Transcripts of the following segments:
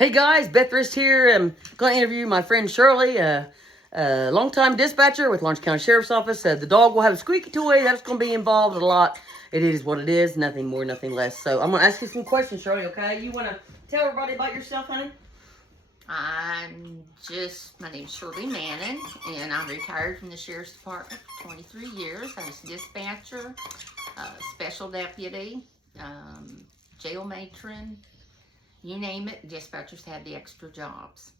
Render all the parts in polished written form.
Hey guys, Beth Rist here. I'm going to interview my friend Shirley, a longtime dispatcher with Lawrence County Sheriff's Office. The dog will have a squeaky toy. That's going to be involved a lot. It is what it is, nothing more, nothing less. So I'm going to ask you some questions, Shirley, okay? You want to tell everybody about yourself, honey? My name's Shirley Manning, and I'm retired from the Sheriff's Department for 23 years. I was dispatcher, special deputy, jail matron, you name it, dispatchers had the extra jobs.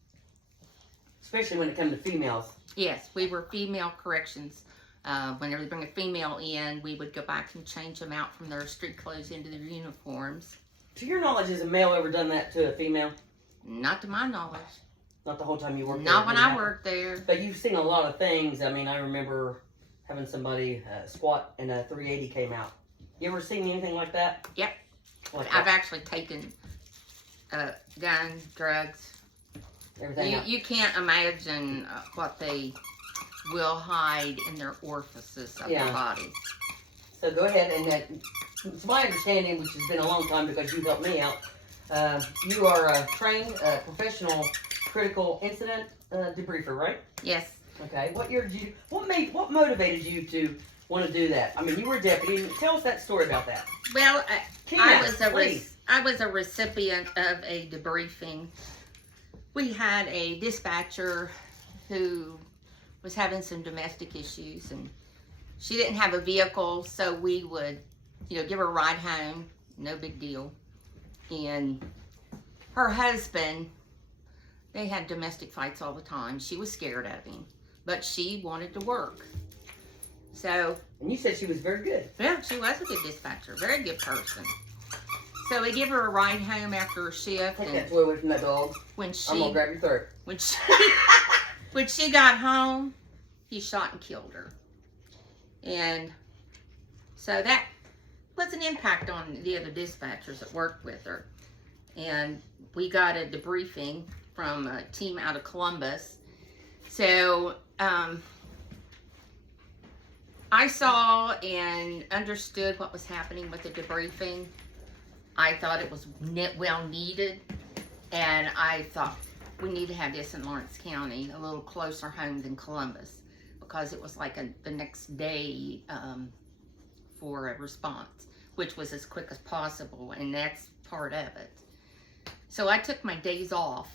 Especially when it comes to females. Yes, we were female corrections. Whenever they bring a female in, we would go back and change them out from their street clothes into their uniforms. To your knowledge, has a male ever done that to a female? Not to my knowledge. Not the whole time you worked there? Not when I worked there. But you've seen a lot of things. I mean, I remember having somebody squat and a 380 came out. You ever seen anything like that? Yep. Like I've actually taken guns, drugs. Everything. You can't imagine what they will hide in their orifices of their body. So go ahead and it's my understanding, which has been a long time because you helped me out. You are a trained professional critical incident debriefer, right? Yes. Okay. What year did you? What motivated you to want to do that? I mean, you were a deputy. Tell us that story about that. Well, I was a Please. recipient of a debriefing. We had a dispatcher who was having some domestic issues, and she didn't have a vehicle, so we would, give her a ride home. No big deal. And her husband, they had domestic fights all the time. She was scared of him, but she wanted to work. So. And you said she was very good. Yeah, she was a good dispatcher, very good person. So we give her a ride home after her shift. Take that toy away from that dog. I'm gonna grab your throat. When she got home, he shot and killed her. And so that was an impact on the other dispatchers that worked with her. And we got a debriefing from a team out of Columbus. So I saw and understood what was happening with the debriefing. I thought it was well needed, and I thought we need to have this in Lawrence County, a little closer home than Columbus, because it was like the next day for a response, which was as quick as possible, and that's part of it. So I took my days off,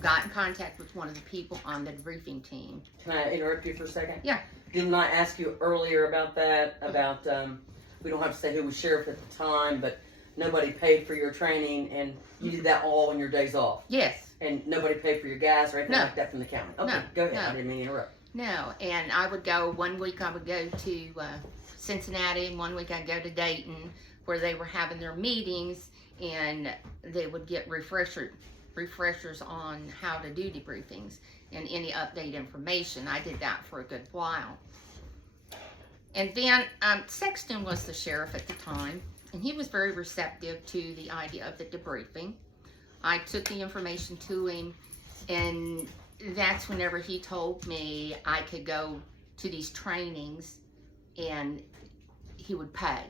got in contact with one of the people on the debriefing team. Can I interrupt you for a second? Yeah. Didn't I ask you earlier about that? About we don't have to say who was sheriff at the time, but nobody paid for your training, and you did that all on your days off. Yes. And nobody paid for your gas or anything like that from the county. Okay, No. go ahead. No. I didn't mean to interrupt. No, and I would go, one week I would go to Cincinnati, and 1 week I'd go to Dayton, where they were having their meetings, and they would get refreshers on how to do debriefings and any update information. I did that for a good while. And then Sexton was the sheriff at the time, and he was very receptive to the idea of the debriefing. I took the information to him, and that's whenever he told me I could go to these trainings and he would pay.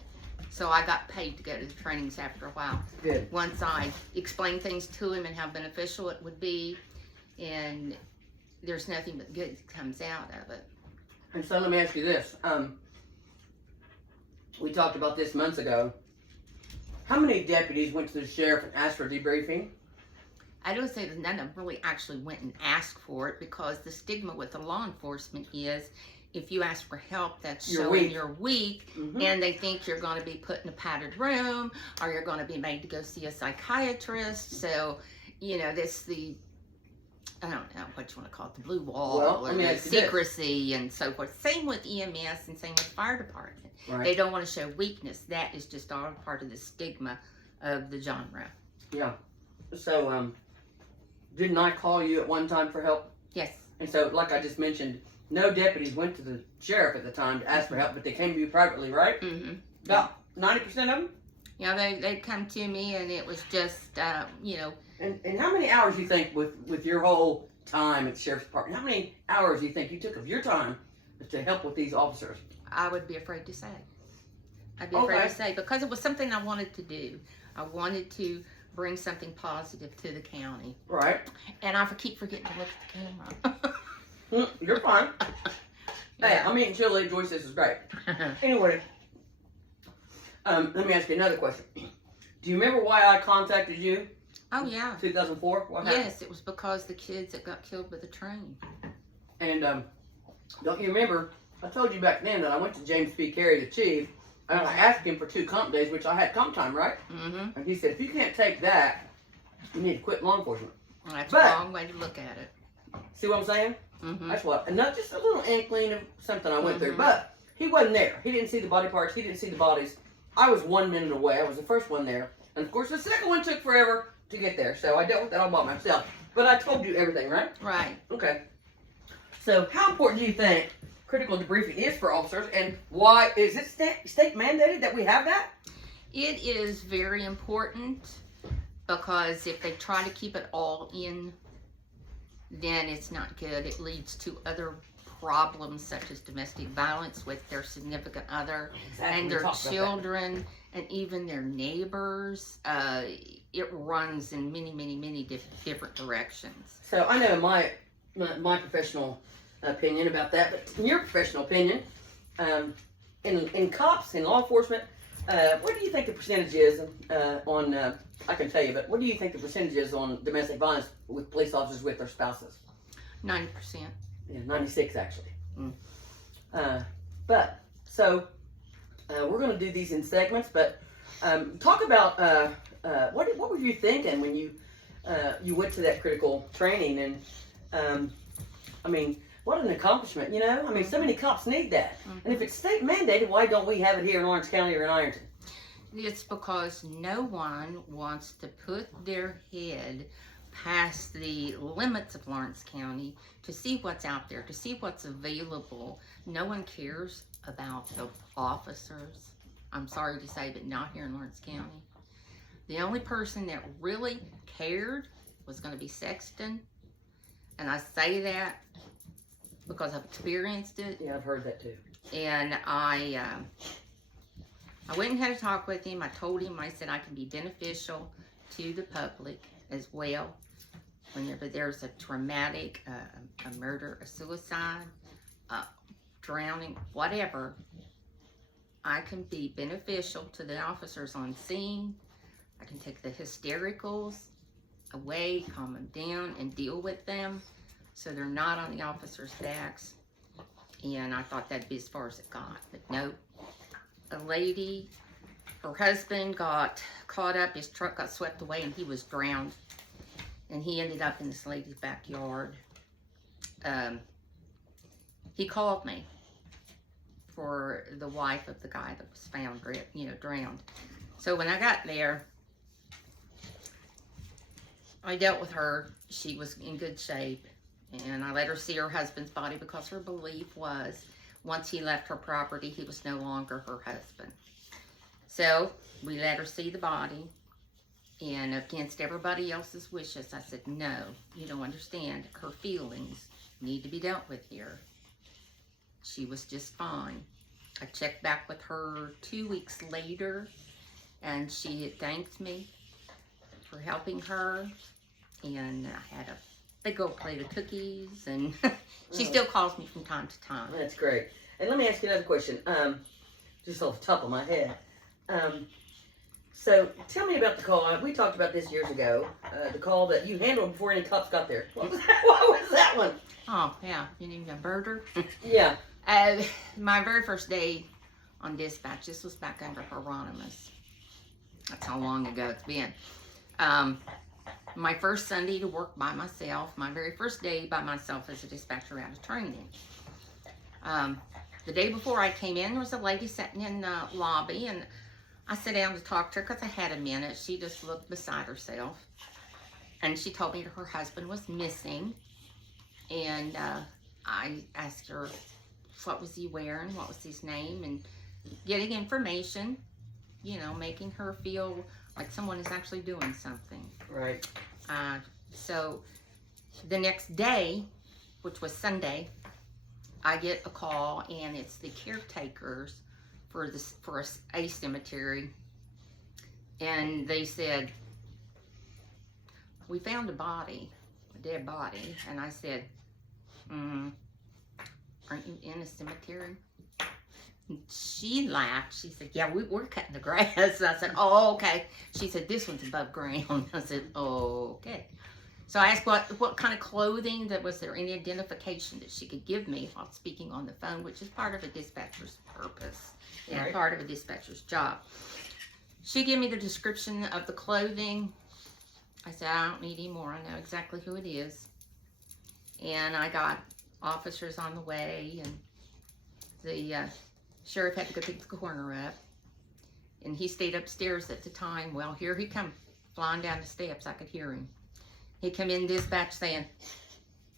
So I got paid to go to the trainings after a while. Good. Once I explained things to him and how beneficial it would be, and there's nothing but good that comes out of it. And so let me ask you this. We talked about this months ago. How many deputies went to the sheriff and asked for a debriefing? I don't say that none of them really actually went and asked for it, because the stigma with the law enforcement is if you ask for help, that's showing you're weak, and they think you're going to be put in a padded room, or you're going to be made to go see a psychiatrist. So, I don't know what you want to call it, the blue wall, or the secrecy and so forth. Same with EMS and same with fire department. Right. They don't want to show weakness. That is just all part of the stigma of the genre. Yeah. So, didn't I call you at one time for help? Yes. And so, like I just mentioned, no deputies went to the sheriff at the time to ask for help, but they came to you privately, right? Mm-hmm. About 90% of them? Yeah, they'd come to me, and it was just, And how many hours do you think, with your whole time at the sheriff's department, how many hours do you think you took of your time to help with these officers? I would be afraid to say. I'd be afraid to say, because it was something I wanted to do. I wanted to bring something positive to the county. Right. And I keep forgetting to look at the camera. You're fine. Hey, Yeah. I'm eating chili. Joyce, this is great. Anyway, let me ask you another question. Do you remember why I contacted you? Oh, yeah. 2004? What happened? Yes, it was because the kids that got killed with a train. And don't you remember, I told you back then that I went to James P. Carey, the chief, and I asked him for 2 comp days, which I had comp time, right? Mm-hmm. And he said, if you can't take that, you need to quit law enforcement. Well, that's But- the wrong way to look at it. See what I'm saying? Mm-hmm. That's what, and not just a little inkling of something I went through, Mhm. but he wasn't there. He didn't see the body parts. He didn't see the bodies. I was 1 minute away. I was the first one there. And of course, the second one took forever to get there. So I dealt with that all by myself. But I told you everything, right? Right. Okay. So how important do you think critical debriefing is for officers, and why is it state mandated that we have that? It is very important because if they try to keep it all in, then it's not good. It leads to other problems such as domestic violence with their significant other and their children and even their neighbors. It runs in many different directions. So I know my professional opinion about that, but in your professional opinion, in cops, in law enforcement, what do you think the percentage is on, I can tell you, but what do you think the percentage is on domestic violence with police officers with their spouses? 90%. Yeah, 96 actually. Mm. But, so, we're going to do these in segments, but talk about what were you thinking when you went to that critical training, and I mean, what an accomplishment, you know? I mean, so many cops need that. And if it's state mandated, why don't we have it here in Orange County or in Ironton? It's because no one wants to put their head past the limits of Lawrence County to see what's out there, to see what's available. No one cares about the officers. I'm sorry to say, but not here in Lawrence County. The only person that really cared was going to be Sexton. And I say that because I've experienced it. Yeah, I've heard that too. And I went and had a talk with him. I told him, I said I can be beneficial to the public as well. Whenever there's a traumatic, a murder, a suicide, drowning, whatever, I can be beneficial to the officers on scene. I can take the hystericals away, calm them down, and deal with them so they're not on the officers' backs. And I thought that'd be as far as it got, but no. A lady, her husband got caught up, his truck got swept away, and he was drowned. And he ended up in this lady's backyard. He called me for the wife of the guy that was found, drowned. So when I got there, I dealt with her. She was in good shape. And I let her see her husband's body because her belief was once he left her property, he was no longer her husband. So we let her see the body. And against everybody else's wishes, I said, no, you don't understand. Her feelings need to be dealt with here. She was just fine. I checked back with her 2 weeks later, and she had thanked me for helping her. And I had a big old plate of cookies, and she still calls me from time to time. That's great. And let me ask you another question, just off the top of my head. So tell me about the call. We talked about this years ago. The call that you handled before any cops got there. What was that one? Oh, yeah. You need a murder? Yeah. My very first day on dispatch, this was back under Hieronymus. That's how long ago it's been. My first Sunday to work by myself, my very first day by myself as a dispatcher out of training. The day before I came in, there was a lady sitting in the lobby, and I sat down to talk to her because I had a minute. She just looked beside herself. And she told me that her husband was missing. And I asked her, what was he wearing? What was his name? And getting information, making her feel like someone is actually doing something. Right. So the next day, which was Sunday, I get a call, and it's the caretakers for a cemetery, and they said, we found a body, a dead body. And I said, aren't you in a cemetery? And she laughed. She said, yeah, we're cutting the grass. I said, oh, okay. She said, this one's above ground. I said, oh, okay. So I asked what kind of clothing, was there any identification that she could give me while speaking on the phone, which is part of a dispatcher's purpose and Right. part of a dispatcher's job. She gave me the description of the clothing. I said, I don't need any more. I know exactly who it is. And I got officers on the way, and the sheriff had to go pick the coroner up. And he stayed upstairs at the time. Well, here he come flying down the steps. I could hear him. He come in dispatch saying,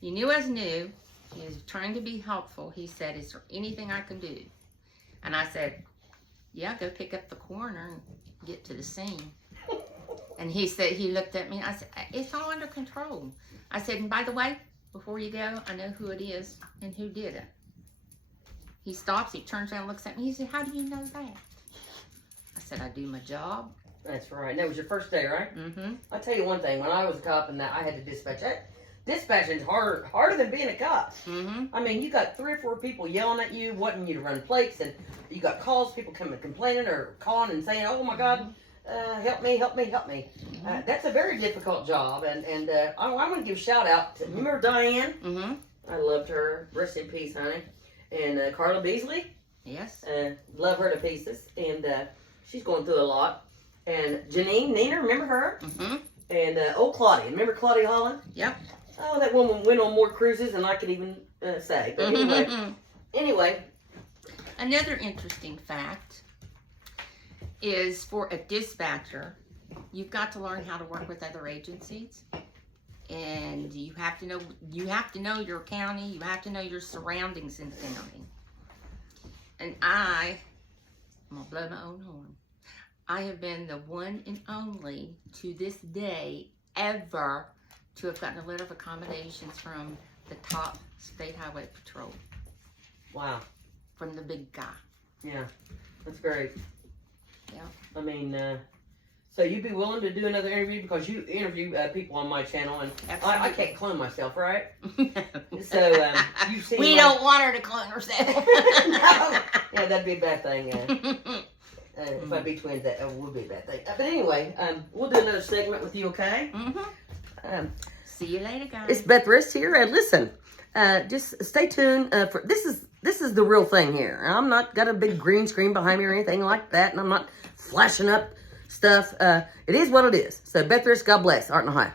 you knew I was new. He was trying to be helpful. He said, is there anything I can do? And I said, yeah, go pick up the coroner and get to the scene. And he said, he looked at me, and I said, it's all under control. I said, and by the way, before you go, I know who it is and who did it. He stops, he turns around, looks at me, he said, how do you know that? I said, I do my job. That's right. And that was your first day, right? Mm-hmm. I'll tell you one thing. When I was a cop and that I had to dispatch, dispatching's harder than being a cop. Mm-hmm. I mean, you got 3 or 4 people yelling at you, wanting you to run plates, and you got calls, people coming complaining or calling and saying, oh my God, help me, help me, help me. That's a very difficult job, and I want to give a shout out to, remember Diane? Mm-hmm. I loved her. Rest in peace, honey. And Carla Beasley? Yes. Love her to pieces, and she's going through a lot. And Janine Neener, remember her? Mm-hmm. And Claudia, remember Claudia Holland? Yep. Oh, that woman went on more cruises than I could even say. But anyway. Another interesting fact is for a dispatcher, you've got to learn how to work with other agencies, and you have to know your county, you have to know your surroundings in the county. And I'm gonna blow my own horn. I have been the one and only to this day ever to have gotten a letter of accommodations from the top state highway patrol. Wow. From the big guy. Yeah, that's great. Yeah. I mean, so you'd be willing to do another interview, because you interview people on my channel, and I can't clone myself, right? So you've seen. We don't want her to clone herself. No. Yeah, that'd be a bad thing. If I'd be twins, that would be a bad thing. But anyway, we'll do another segment with you, okay? Mm-hmm. See you later, guys. It's Beth Rist here, and listen, just stay tuned. For this is the real thing here. I'm not got a big green screen behind me or anything like that, and I'm not flashing up stuff. It is what it is. So Beth Rist, God bless. Art and Ohio.